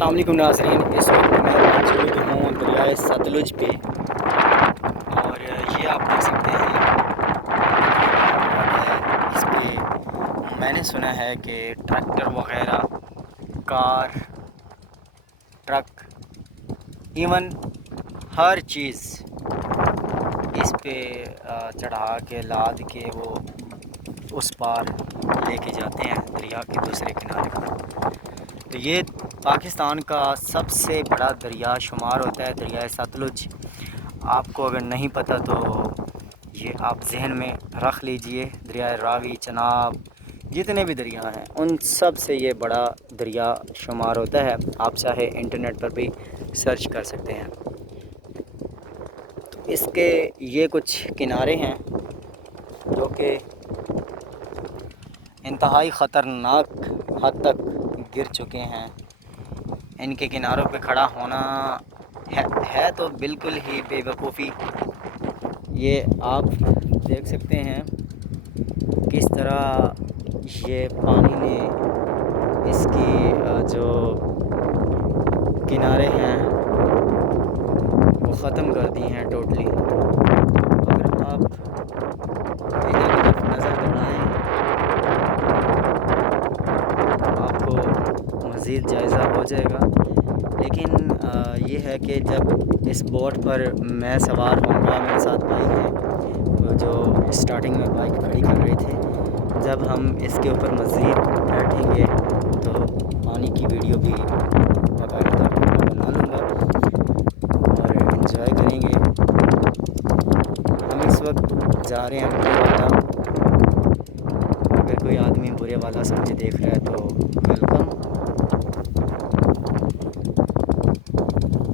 السلام علیکم ناظرین، اس وقت میں موجود ہوں دریائے ستلج پہ، اور یہ آپ دیکھ سکتے ہیں اس پہ میں نے سنا ہے کہ ٹریکٹر وغیرہ، کار، ٹرک، ایون ہر چیز اس پہ چڑھا کے لاد کے وہ اس پار لے کے جاتے ہیں دریا کے دوسرے کنارے پر۔ تو یہ پاکستان کا سب سے بڑا دریا شمار ہوتا ہے، دریائے ستلج۔ آپ کو اگر نہیں پتہ تو یہ آپ ذہن میں رکھ لیجئے۔ دریائے راوی، چناب، جتنے بھی دریا ہیں ان سب سے یہ بڑا دریا شمار ہوتا ہے۔ آپ چاہے انٹرنیٹ پر بھی سرچ کر سکتے ہیں۔ تو اس کے یہ کچھ کنارے ہیں جو کہ انتہائی خطرناک حد تک گر چکے ہیں۔ ان کے کناروں پہ کھڑا ہونا ہے تو بالکل ہی بے وقوفی۔ یہ آپ دیکھ سکتے ہیں کس طرح یہ پانی نے اس کی جو کنارے ہیں وہ ختم کر دی ہیں ٹوٹلی۔ اگر آپ ادھر کی طرف نظر دوڑائیں آپ کو مزید جائزہ ہو جائے گا، لیکن یہ ہے کہ جب اس بوٹ پر میں سوار ہوں گا، میرے ساتھ بھائی ہیں جو اسٹارٹنگ میں بائک کھڑی کر رہے تھے، جب ہم اس کے اوپر مزید بیٹھیں گے تو پانی کی ویڈیو بھی باقاعدہ بنا لوں گا اور انجوائے کریں گے۔ ہم اس وقت جا رہے ہیں برے والا۔ اگر کوئی آدمی برے والا سمجھے دیکھ رہا ہے تو ویلکم۔